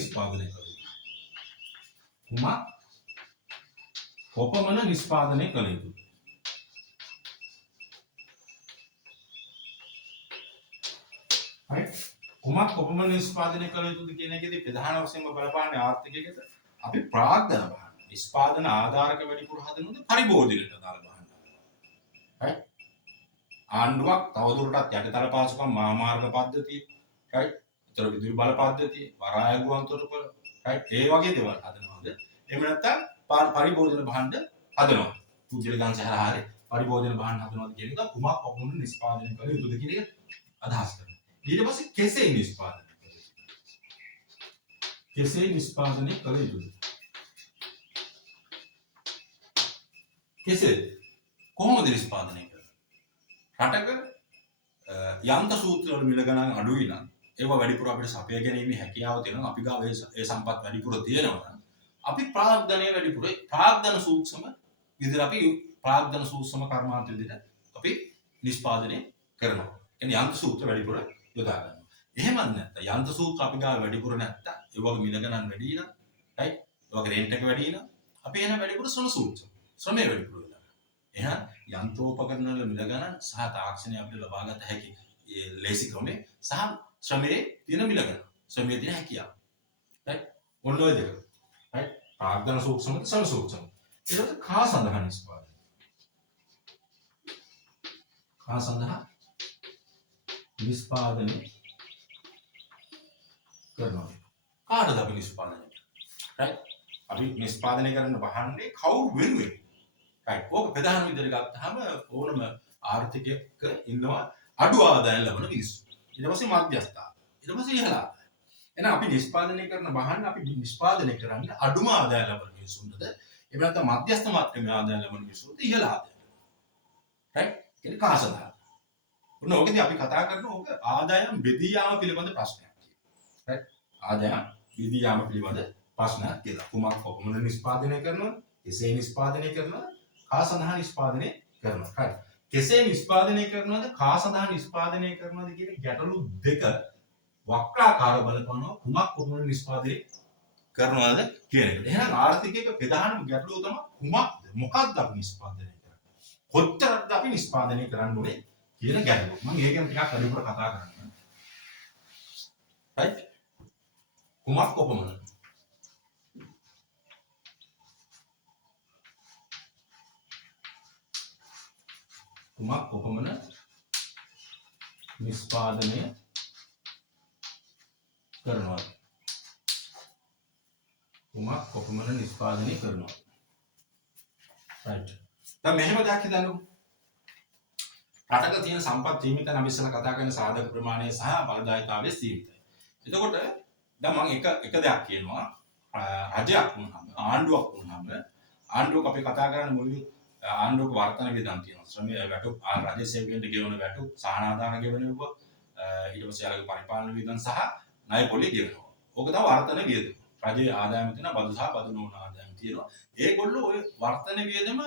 නිෂ්පාදනය කළ යුතුද? කුමක් කොපමණ නිෂ්පාදනය කළ යුතුද? right? කුමක් කොපමණ නිෂ්පාදනය කළ යුතුද කියන එකේදී ප්‍රධාන වශයෙන්ම බලපාන්නේ ආර්ථිකයකට. අපි ප්‍රාග්ධන භාණ්ඩ නිෂ්පාදන ආධාරක වැඩිපුර හදනොත් පරිභෝජනයට අදාළ භාණ්ඩ. right? ආණ්ඩුවක් තවදුරටත් යටිතල පාසුකම් මාර්ග පද්ධතිය, right? ඒතර විදුලි බල පද්ධතිය, වරාය ගුවන්තොටුපළ, right? ඒ වගේ දේවල් හදනවාද? එහෙම නැත්නම් පරිභෝජන භාණ්ඩ හදනවාද? පුද්ගලිකයන් සහාරේ පරිභෝජන භාණ්ඩ හදනවාද කියන එක කුමක් කොපමණ නිෂ්පාදනය කළ යුතුද කියන එක අදහස් කරනවා. ඊට පස්සේ කෙසේ නිෂ්පාදනය කළ යුතුද? කෙසේ නිෂ්පාදනය කළ යුතුද? කෙසේ කොහොමද නිෂ්පාදනය කරන්නේ? රටක යන්ත්‍ර සූත්‍ර වල මිල ගණන් අඩුයි නම් ඒවා වැඩිපුර අපිට සපය ගැනීමේ හැකියාව තියෙනවා. අපි ගාව ඒ සම්පත් වැඩිපුර තියෙනවා නම් අපි ප්‍රාග්ධනය වැඩිපුර ප්‍රාග්ධන සූක්ෂම විදිහට අපි ප්‍රාග්ධන සූක්ෂම කර්මාන්ත විදිහට අපි නිෂ්පාදනය කරනවා. එන්නේ යන්ත්‍ර සූත්‍ර වැඩිපුර යොදා ගන්නවා. එහෙම නැත්නම් යන්ත්‍ර සූත්‍ර අපි ගාව වැඩිපුර නැත්නම් ඒ වගේ මිල ගණන් වැඩි නම් right ඒ වගේ රෙන්ට් එක වැඩි නම් අපි එන වැඩිපුර ශ්‍රම සූත්‍ර ශ්‍රමයේ වැඩිපුර යොදා ගන්නවා. එහෙනම් යන්ත්‍රෝපකරණ වල මිල ගණන් සහ තාක්ෂණය අපිට ලබා ගත හැකි ඒ ලේසි ක්‍රමේ සහ ශ්‍රමයේ තියෙන මිල ගණන් ශ්‍රමයේ තියෙන හැකියාව right ඔන්න ඔය දෙක right ප්‍රාග්ධන සූක්ෂම ශ්‍රම සූක්ෂම ඊට කා සඳහා නිෂ්පාදනය කා සඳහා නිෂ්පාදනය කරනවා කාටද අපි නිෂ්පාදනය right අපි නිෂ්පාදනය කරන්න බහන්නේ කවුරු වෙනුවෙන් right ඕක ප්‍රධාන විදිහට ගත්තාම ඕනම ආර්ථිකයක ඉන්නවා අඩු ආදායම් ලබන මිනිස්සු ඊට පස්සේ මධ්‍යස්ථ ඊට පස්සේ ඉහළ ආදායම් එහෙනම් අපි නිෂ්පාදනය කරන බහන්න අපි නිෂ්පාදනය කරන්නේ අඩුම ආදායම් ලබන මිනිස්සුන්ටද එහෙම නැත්නම් මධ්‍යස්ථ මට්ටමේ ආදායම් ලබන මිනිස්සුන්ට ඉහළ ආදායම් right ඒක කාසදා ඔන්න ඕකදී අපි කතා කරන ඕක ආදායම් බෙදී යාම පිළිබඳ ප්‍රශ්නයක් කියලා right ආදායම් බෙදී යාම පිළිබඳ ප්‍රශ්නයක් කියලා කුමක් කොපමණ නිෂ්පාදනය කරනවද කෙසේ නිෂ්පාදනය කරනවද කා සඳහා නිෂ්පාදනය කරනවා right කෙසේ නිෂ්පාදනය කරනවද කා සඳහා නිෂ්පාදනය කරනවද කියන ගැටලු දෙක වක්‍රාකාර බලපානවා කුමක් කොපමණ නිෂ්පාදනය කරනවද කියන එක. එහෙනම් ආර්ථිකයක ප්‍රධානම ගැටලුව තමයි කුමක්ද මොකක්ද අපි නිෂ්පාදනය කරන්නේ කොච්චරද අපි නිෂ්පාදනය කරන්න ඕනේ කියන ගැටලුව. මම ඒක ගැන ටිකක් වැඩිපුර කතා කරන්න. right කුමක් කොපමණ කුමක් කොපමණ නිෂ්පාදනය කරනවද කුමක් කොපමණ නිෂ්පාදනය කරනවද right දැන් මෙහෙම දෙයක් හිතන්නකෝ රටක තියෙන සම්පත් සීමිත නම් ඉස්සෙල්ලා කතා කරන සාධක ප්‍රමාණය සහ බලදායීතාවය සීමිතයි එතකොට දැන් මම එක දෙයක් කියනවා රජයක් වුණාම ආණ්ඩුවක් වුණාම ආණ්ඩුවක අපි කතා කරන්නේ මුලින් ආණ්ඩුවක වර්තන වියදම් තියෙනවා ශ්‍රමයේ වැටුප් රාජ්‍ය සේවකයන්ට ගෙවන වැටුප් සහනාධාර ගෙවනවා ඊට පස්සේ යාලගේ පරිපාලන වියදම් සහ ණය පොලි ගෙවනවා ඕක තමයි වර්තන වියදම රජයේ ආදායම තියෙනවා බදු සහ බදු නොවන ආදායම තියෙනවා ඒගොල්ලෝ ඔය වර්තන වියදම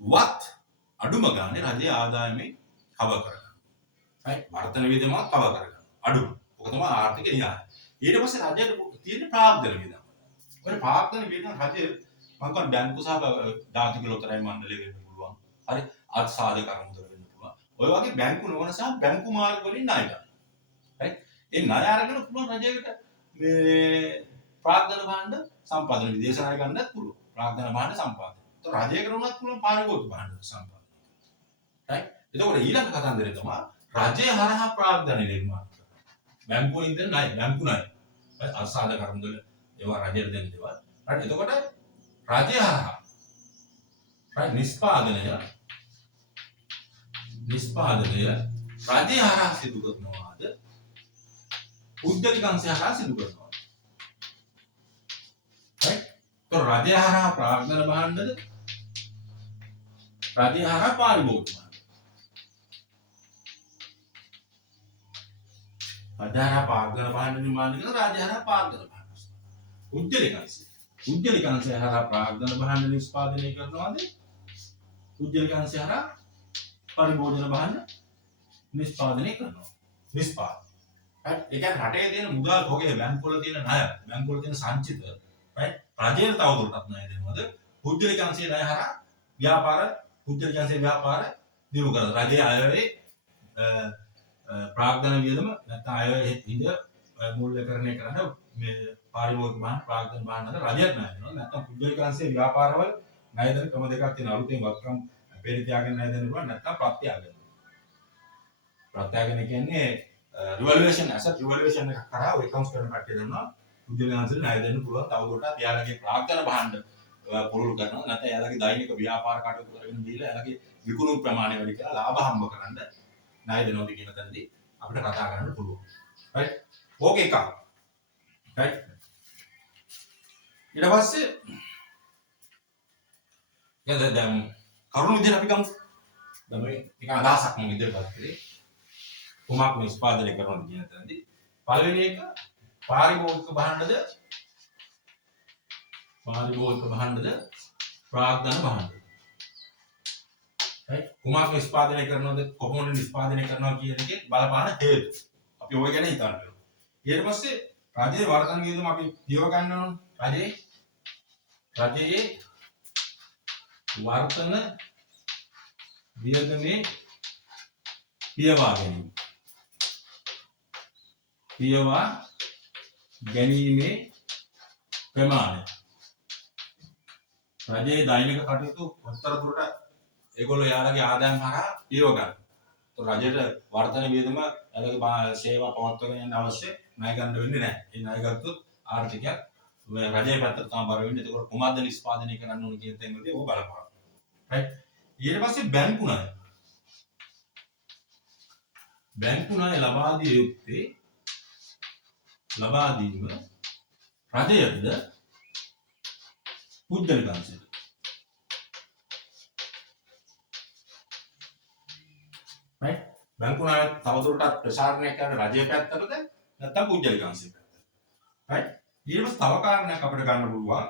වත් අඩුම ගානේ රජයේ ආදායමේ කවර් කරගන්න right වර්තන වියදමක් කවර් කරගන්න අඩු ඕක තමයි ආර්ථික න්‍යාය ඊට පස්සේ රජයට තියෙන ප්‍රාග්ධන වියදම් ඔය ප්‍රාග්ධන වියදම් රජය මම කියන්නේ බැංකු සහ දාතික ලොතරැයි මණ්ඩලය වෙන්න පුළුවන්. හරි අත්සාධක අරමුදල වෙන්න පුළුවන්. ඔය වගේ බැංකු නොවන සහ බැංකු මාර්ග වලින් ණය ගන්න. right? ඒ ණය අරගෙන පුළුවන් රජයකට මේ ප්‍රාග්ධන භාණ්ඩ සම්පාදන විදේශ ණය ගන්නත් පුළුවන්. ප්‍රාග්ධන භාණ්ඩ සම්පාදනය. ඒතකොට රජයකට උනත් පුළුවන් පාරිභෝගික භාණ්ඩ සම්පාදනය. right? එතකොට ඊළඟ කතන්දරේ තමයි රජය හරහා ප්‍රාග්ධන නිර්මාණය කරනවා. බැංකුවලින් දෙන ණය, බැංකු ණය. අත්සාධක අරමුදල ඒවා රජයට දෙන්න දේවල්. right? එතකොට රජය හරහා right නිෂ්පාදනය රජය හරහා සිදු කරනවාද පුද්ගලිකංශය හරහා සිදු කරනවාද right તો රජය හරහා ප්‍රාග්ධන භාණ්ඩද රජය හරහා පාරිභෝගික භාණ්ඩ රජය හරහා ප්‍රාග්ධන භාණ්ඩ නිර්මාණය කරන රජය හරහා ප්‍රාග්ධන භාණ්ඩ පුද්ගලිකංශය හරහා ප්‍රාග්ධන භාණ්ඩ නිෂ්පාදනය කරනවාද පුද්ගලිකංශය හරහා පරිභෝජන භාණ්ඩ නිෂ්පාදනය කරනවා නිෂ්පාදනය right? ඒ කියන්නේ රටේ තියෙන මුදල් තොගේ බැංකු වල තියෙන ණය, බැංකු වල තියෙන සංචිත, right? රජයට තවදුරටත් ණය දෙනවද? පුද්ගලිකංශයේ ණය හරහා ව්‍යාපාර පුද්ගලිකංශයේ ව්‍යාපාර දියුණු කරනවා. රජයේ අයවැය ප්‍රාග්ධන වියදම නැත්නම් අයවැය හිඳ මූල්‍යකරණය කරන මේ පාරිභෝගික භාණ්ඩ ප්‍රාග්ධන භාණ්ඩ රජයට ණය දෙනවා. නැත්නම් පුද්ගලිකංශයේ ව්‍යාපාරවල ණය දෙන ක්‍රම දෙකක් තියෙනවා. අලුතෙන් වත්කම් පෙරතියාගෙන ණය දෙන්න පුළුවන් නැත්නම් ප්‍රත්‍යාගන. ප්‍රත්‍යාගන කියන්නේ රිවලුේෂන් ඇසට් රිවලුේෂන් එක කරා වෙකම්ස් කරන කට්ටිය දෙනවා. පුද්ගලිකංශයට ණය දෙන්න පුළුවන්. තවදුරටත් එයාලගේ ප්‍රාග්ධන භාණ්ඩ පුරුදු කරනවා. නැත්නම් එයාලගේ දෛනික ව්‍යාපාර කටයුතු කරගෙන දීලා එයාලගේ විකුණු ප්‍රමාණය වැඩි කරලා ලාභ හම්බ කරන්න ණය දෙනවද කියන තැනදී අපිට කතා කරන්න පුළුවන්. right? ඕකේ එකක්. right? ඊට පස්සේ දැන් කරුණු විදිහට අපි ගමු. දැන් මේ එක අදහසක් මම ඉදිරිපත් කරේ. කුමක් නිෂ්පාදනය කරනවද කියන තැනදී පළවෙනි එක පාරිභෝගික භාණ්ඩද ප්‍රාග්ධන භාණ්ඩද? right? කුමක් නිෂ්පාදනය කරනවද කොහොමද නිෂ්පාදනය කරනවා කියන එකේ බලපාන හේතු. අපි ඔය ගැන හිතන්න ඕනේ. ඊට පස්සේ රජයේ වර්තන වියදම අපි දියව ගන්න ඕනේ. රජයේ වර්තන වියදමේ පියවා ගැනීමේ ප්‍රමාණය. රජයේ දෛනික කටයුතු උත්තර දුරට ඒගොල්ලෝ යාළගේ ආදායම් හරහා පියව ගන්න. රජයට වර්තන වියදම එයාලගේ සේවා පවත්වාගෙන යන්න අවශ්‍ය ණය ගන්න වෙන්නේ නැහැ. ඒ ණය ගත්තොත් ආර්ථිකයක් රජයේ පැත්තට තමයි බර වෙන්නේ. ඒකෝර කොහොමද නිෂ්පාදනය කරන්න ඕන කියන තැන්වලදී ඕක බලපාන. right? ඊට පස්සේ බැංකු ණය ලබා දිය යුත්තේ ලබා දීම රජයටද පුද්ගලිකංශයටද? right? බැංකු ණය තවදුරටත් ප්‍රසාරණය කරන රජයේ පැත්තටද නැත්නම් පුද්ගලිකංශයේ පැත්තටද? right? ඊට පස්සේ තව කාරණයක් අපිට ගන්න පුළුවන්.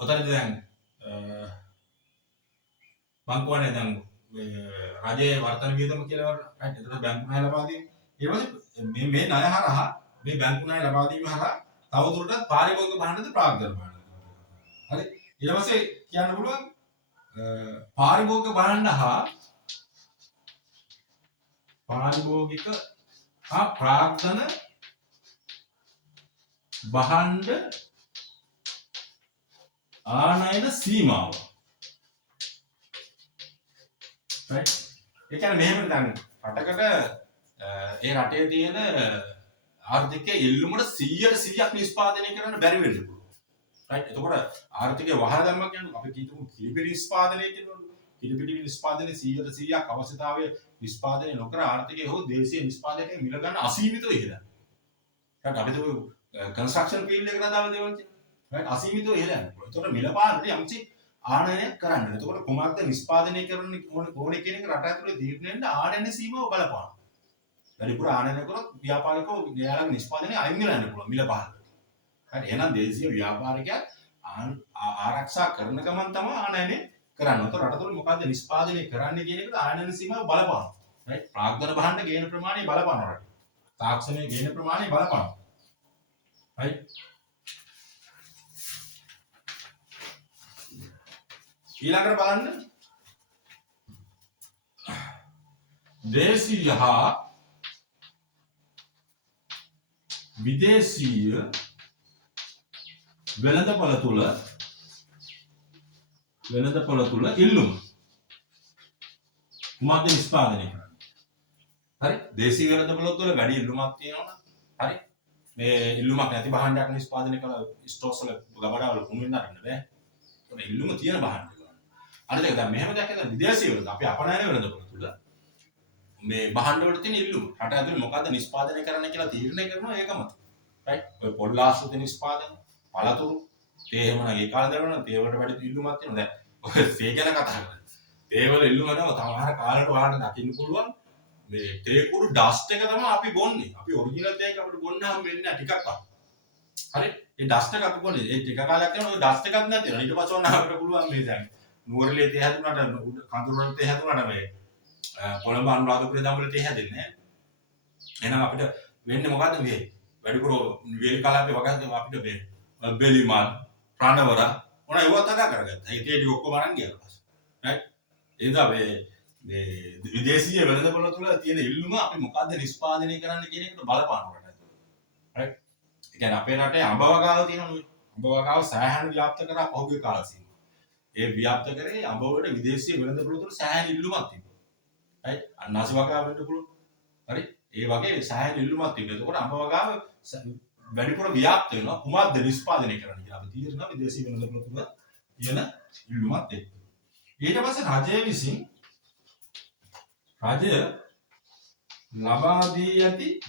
ඔතනදී දැන් බංකුවනේ දැන් රජයේ වර්තන වියදම කියලා වරන. right? එතකොට බැංකු ණය ලබා දීම. ඊට පස්සේ මේ ණය හරහා මේ බැංකු ණය ලබා දීම හරහා තවදුරටත් පාරිභෝගික භාණ්ඩද ප්‍රාග්ධන භාණ්ඩද? හරි? ඊට පස්සේ කියන්න පුළුවන් පාරිභෝගික භාණ්ඩ හා ප්‍රාග්ධන භාණ්ඩ ආනයන සීමාව. right? ඒ කියන්නේ මෙහෙම දැන් රටකට ඒ රටේ තියෙන ආර්ථිකයේ ඉල්ලුමට 100% නිෂ්පාදනය කරන්න බැරි වෙන්න පුළුවන්. right? එතකොට ආර්ථිකය වහලා දැම්මා කියන්නේ අපි කියමු කිරිපිටි නිෂ්පාදනය කියනවා. කිරිපිටි නිෂ්පාදනයේ 100% අවශ්‍යතාවය නිෂ්පාදනය නොකර ආර්ථිකයේ හෝ දේශීය නිෂ්පාදනයේ මිල ගන්න අසීමිතව ඉහළයි. right? අපි දුක කන්ස්ට්‍රක්ෂන් ෆීල්ඩ් එකට දාලා දේවල් කියන්නේ. right? අසීමිතව ඉහළ යනවා. එතකොට මිල පාලනය යම්චි ආනයනය කරන්න. එතකොට කුමක්ද නිෂ්පාදනය කරන්න ඕනේ කියන එක රට ඇතුලේ තීරණය වෙන්න ආනයන සීමාව බලපාන. වැඩිපුර ආනයනය කරොත් ව්‍යාපාරිකව යාළුවෝ නිෂ්පාදනය අයින් වෙලා යන්න පුළුවන් මිල පහළ. හරි එහෙනම් දේශීය ව්‍යාපාරිකයා ආරක්ෂා කරන ගමන් තමයි ආනයනය කරන්නේ. උතර රට තුළ මොකද්ද නිෂ්පාදනය කරන්න කියන එකට ආනයන සීමාව බලපානවා. right? ප්‍රාග්ධන භාණ්ඩ ගේන ප්‍රමාණය බලපානවා රට. තාක්ෂණයේ ගේන ප්‍රමාණය බලපානවා. right? ඊළඟට බලන්න දේශීය හා විදේශීය වෙළඳපොළ තුල ඉල්ලුම කුමක්ද නිෂ්පාදනය කරන්නේ? හරි? දේශීය වෙළඳපොළ තුල වැඩි ඉල්ලුමක් තියෙනවා. හරි? මේ ඉල්ලුමක් නැති භාණ්ඩයක් නිෂ්පාදනය කළා ස්ටෝර්ස් වල ගබඩාවල කුණු වෙන්න අරින්න බෑ. ඒක ඉල්ලුම තියෙන භාණ්ඩ. අනිත් එක දැන් මෙහෙම දෙයක් නේද විදේශීය වෙළඳ අපි අපනයන වෙළඳපොළ තුල මේ භාණ්ඩ වල තියෙන ඉල්ලුම රට ඇතුලේ මොකද්ද නිෂ්පාදනය කරන්න කියලා තීරණය කරනවා ඒකම. right? ඔය පොල්ලාස්තු නිෂ්පාදනය, පළතුරු, තේ එහෙම නම් ඒ කාලේ දරනවා තේ වලට වැඩි ඉල්ලුමක් තියෙනවා. දැන් ඔය තේ ගැන කතා කරන්නේ. තේ වල ඉල්ලුම නම තමාර කාලේට වහන්න දකින්න පුළුවන්. මේ තේ කුඩු ඩස්ට් එක තමයි අපි බොන්නේ. අපි ඔරිජිනල් තේ එක අපිට බොන්න හම් වෙන්නේ නැහැ ටිකක් වත්. හරි? ඒ ඩස්ට් එක අපි බොන්නේ. ඒ ටික කාලයක් යනවා ඔය ඩස්ට් එකක් නැති වෙනවා. ඊට පස්සේ ඔන්න අපිට පුළුවන් මේ දැන් නුවරඑළිය තේ හැදුනට කඳුරු වල තේ හැදුනට මේ කොළඹ අනුරාධපුර දම් වල තේ හැදෙන්නේ නැහැ. එහෙනම් අපිට වෙන්නේ මොකද්ද මේ? වැඩිපුර වේලි කලාපේ වගේ අපිට මේ බෙලිමල්, ප්‍රාණවර මොන ඒවත් අගා කරගත්තා. ඒ ටික ඔක්කොම අරන් ගියා පස්සේ. right? එහෙනම් මේ විදේශීය වෙළඳපොළ තුල තියෙන ඉල්ලුම අපි මොකද්ද නිෂ්පාදනය කරන්න කියන එකට බලපානවා රට ඇතුළේ. right? ඒ කියන්නේ අපේ රටේ අඹ වගාව තියෙනවනේ. අඹ වගාව සෑහෙන ව්‍යාප්ත කරා පහුගිය කාල සීමාව. ඒ ව්‍යාප්ත කරේ අඹ වලට විදේශීය වෙළඳපොළ තුල සෑහෙන ඉල්ලුමක් තිබුණා. right? අන්නාසි වගාව වෙන්න පුළුවන්. හරි? ඒ වගේ සෑහෙන ඉල්ලුමක් තිබුණා. ඒකෝට අඹ වගාව වැඩිපුර ව්‍යාප්ත වෙනවා. කුමක්ද නිෂ්පාදනය කරන්න කියලා අපි තීරණ විදේශීය වෙළඳපොළ තුල තියෙන ඉල්ලුමක් එක්ක. ඊට පස්සේ රජය විසින් රජය ලබා දී ඇති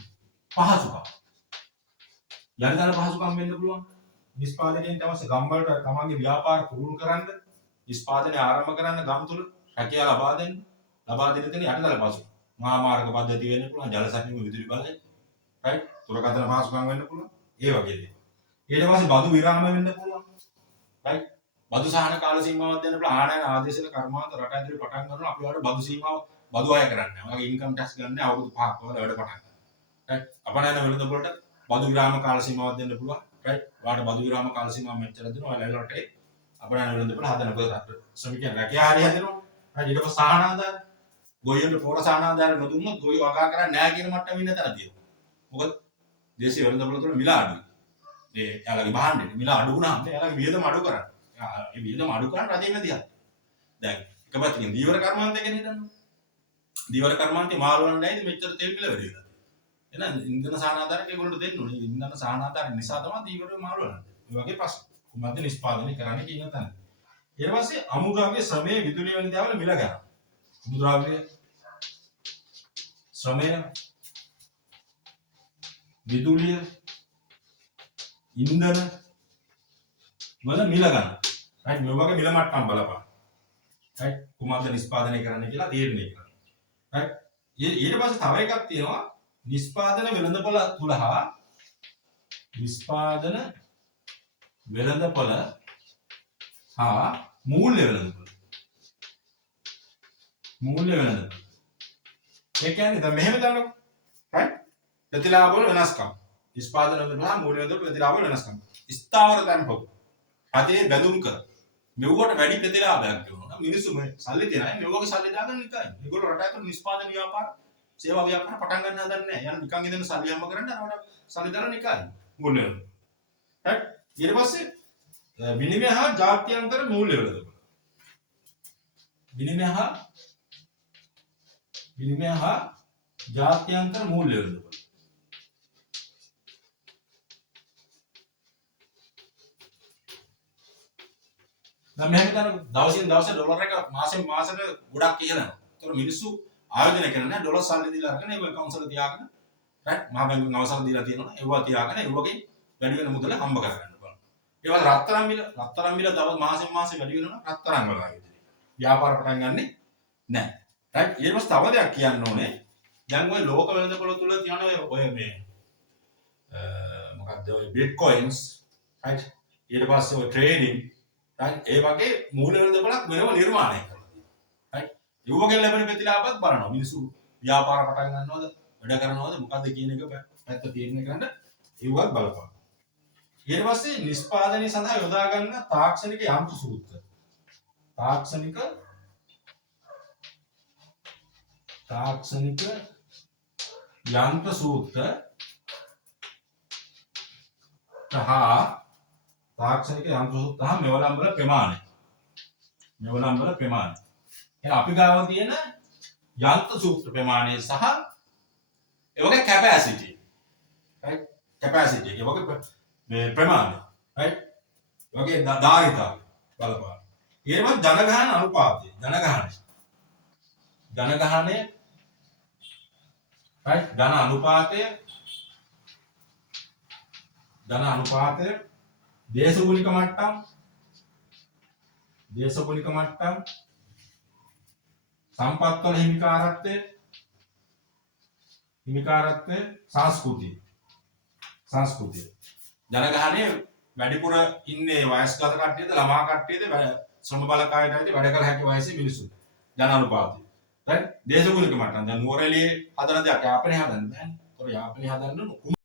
පහසුකම්. යටිතල පහසුකම් වෙන්න පුළුවන්. නිෂ්පාදනයෙන් අවශ්‍ය ගම් වලට තමන්ගේ ව්‍යාපාර පුරුදු කරන්න, නිෂ්පාදනය ආරම්භ කරන්න ගම් තුල රැකියාව ලබා දෙන්න. ලබා දෙන තැන යටිතල පහසුකම්. මහා මාර්ග පද්ධතිය වෙන්න පුළුවන්, ජල සැපයීම විදුලි බලය. right? දුරකථන පහසුකම් වෙන්න පුළුවන්. ඒ වගේ දේවල්. ඊට පස්සේ බදු විරාම වෙන්න පුළුවන්. right? බදු සහන කාල සීමාවක් දෙන්න පුළුවන්. ආනයන ආදේශන කර්මාන්ත රට ඇතුලේ පටන් ගන්නවා. අපි වල බදු සීමාව බදු අය කරන්නේ. ඔයාගේ ඉන්කම් ටැක්ස් ගන්න අවුරුදු 5ක් වල වැඩ පටන් ගන්නවා. right? අපනයන වෙළඳපොළට බදු විරාම කාල සීමාවක් දෙන්න පුළුවන්. right? ඔයාලට බදු විරාම කාල සීමාව මෙච්චර දෙනවා. ඔයාලා රටේ අපනයන වෙළඳපොළ හදන පොත ශ්‍රමිකයන් රැකියා හරිය හදනවා. right? ඊට පස්සේ සහන ආදාර ගොයින්ට පොර සහන ආදාර නොදුන්නොත් ගොයි වගා කරන්නේ නැහැ කියන මට්ටම ඉන්න තැන තියෙනවා. මොකද දේශීය වෙළඳපොළ තුල මිල අඩුයි. ඒ එයාලගේ භාණ්ඩේ මිල අඩු වුණාම එයාලගේ වියදම අඩු කරන්නේ. ඒ වියදම අඩු කරන්න රජයේ මැදිහත්. දැන් එක පැත්තකින් දීවර කර්මාන්තය ගැන හිතන්න. දීවර කර්මාන්තේ මාළු වල නැයිද මෙච්චර තෙල් මිල වැඩි වෙලා. එහෙනම් ඉන්ධන සහනාධාරක ඒගොල්ලන්ට දෙන්න ඕනේ. ඉන්ධන සහනාධාරක නිසා තමයි දීවරේ මාළු වලන්නේ. මේ වගේ ප්‍රශ්න. කොහොමද නිෂ්පාදනය කරන්නේ කියන තැන. ඊට පස්සේ අමුද්‍රව්‍ය ශ්‍රමයේ විදුලි වැනි දේවල් මිල ගන්න. අමුද්‍රව්‍ය ශ්‍රමය විදුලිය ඉන්ධන වල මිල ගන්න. right? මේ වගේ මිල මට්ටම් බලපන්. right? කොහොමද නිෂ්පාදනය කරන්න කියලා තීරණය කරන්න. right? ඊට පස්සේ තව එකක් තියෙනවා නිෂ්පාදන වෙළඳපොළ තුල හා නිෂ්පාදන වෙළඳපොළ හා මූල්‍ය වෙළඳපොළ. මූල්‍ය වෙළඳපොළ. ඒ කියන්නේ දැන් මෙහෙම ගන්නකො. right? ප්‍රතිලාභ වල වෙනස්කම්. නිෂ්පාදන වෙළඳපොළ හා මූල්‍ය වෙළඳපොළ ප්‍රතිලාභ වල වෙනස්කම්. ස්ථාවර තැන්පොත්. අදේ බැඳුම් කර. මෙව්වට වැඩි ප්‍රතිලාභයක් දෙනවා. මිනිස්සු මේ සල්ලි තියන අය මෙව්වගේ සල්ලි දාගන්න එකයි. ඒගොල්ලෝ රට ඇතුළේ නිෂ්පාදන ව්‍යාපාර, සේවා ව්‍යාපාර පටන් ගන්න හදන්නේ නැහැ. යන නිකන් ඉඳන් සල්ලි හම්බ කරන්න අරවට සල්ලි දාන එකයි. මූල්‍ය වෙළඳපොළ. right? ඊට පස්සේ විනිමය හා ජාත්‍යන්තර මූල්‍ය වෙළඳපොළ. විනිමය හා ජාත්‍යන්තර මූල්‍ය වෙළඳපොළ. දැන් මෙහෙම කරන දවසින් දවස ඩොලර් එක මාසෙන් මාසෙට ගොඩක් ඉහළනවා. ඒතකොට මිනිස්සු ආයෝජනය කරන්නේ ඩොලර් සල්ලි දීලා අරගෙන ඒක account වල තියාගෙන right මහා බැංකුවෙන් අවසර දීලා තියෙනවා. ඒවා තියාගෙන ඒ වගේ වැඩි වෙන මුදල හම්බ කරගන්න බලන්න. ඒ වගේ රත්තරන් මිල දවස් මාසෙන් මාසෙ වැඩි වෙනවා රත්තරන් වල ආයෝජනය. ව්‍යාපාර පටන් ගන්නෙ නැහැ. right ඊට පස්සේ තව දෙයක් කියන්න ඕනේ. දැන් ওই ලෝක වෙළඳපොළ තුල තියෙන ඔය මේ මොකක්ද ඔය බිට්කොයින්ස් right ඊට පස්සේ ඔය ට්‍රේඩින් right ඒ වගේ මූල්‍ය වෙළඳපොළක් වෙනම නිර්මාණය කරනවා. right ඒ වගේ ලැබෙන ප්‍රතිලාභات බලනවා. මිනිස්සු ව්‍යාපාර පටන් ගන්නවද වැඩ කරනවද මොකද්ද කියන එක පැත්ත තීරණය කරන්න ඒවත් බලපන්. ඊට පස්සේ නිෂ්පාදනය සඳහා යොදා ගන්න තාක්ෂණික යන්ත්‍ර සූත්‍ර. තාක්ෂණික යන්ත්‍ර සූත්‍ර හා තාක්ෂණික යන්ත්‍ර සූත්‍ර හා මෙවලම්බල ප්‍රමාණය. එහෙනම් අපි ගාව තියෙන යන්ත්‍ර සූත්‍ර ප්‍රමාණය සහ ඒ වගේ කැපැසිටි. right? කැපැසිටි ඒ වගේ මේ ප්‍රමාණය. right? ඒ වගේ ධාරිතාවය බලපාන. ඊළඟ ජනගහන අනුපාතය. ජනගහනය right? ධන අනුපාතය දේශගුණික මට්ටම් සම්පත් වල හිමිකාරත්වය සංස්කෘතිය ජනගහනය වැඩිපුර ඉන්නේ වයස්ගත කට්ටියද ළමා කට්ටියද ශ්‍රම බලකායට ඇති වැඩ කළ හැකි වයසේ මිනිස්සු ජන අනුපාතය right? දේශගුණික මට්ටම් දැන් නුවරඑළියේ හදන දෙයක් යාපනයේ හදන්නේ නැහැ. ඒතකොට යාපනය හදන්න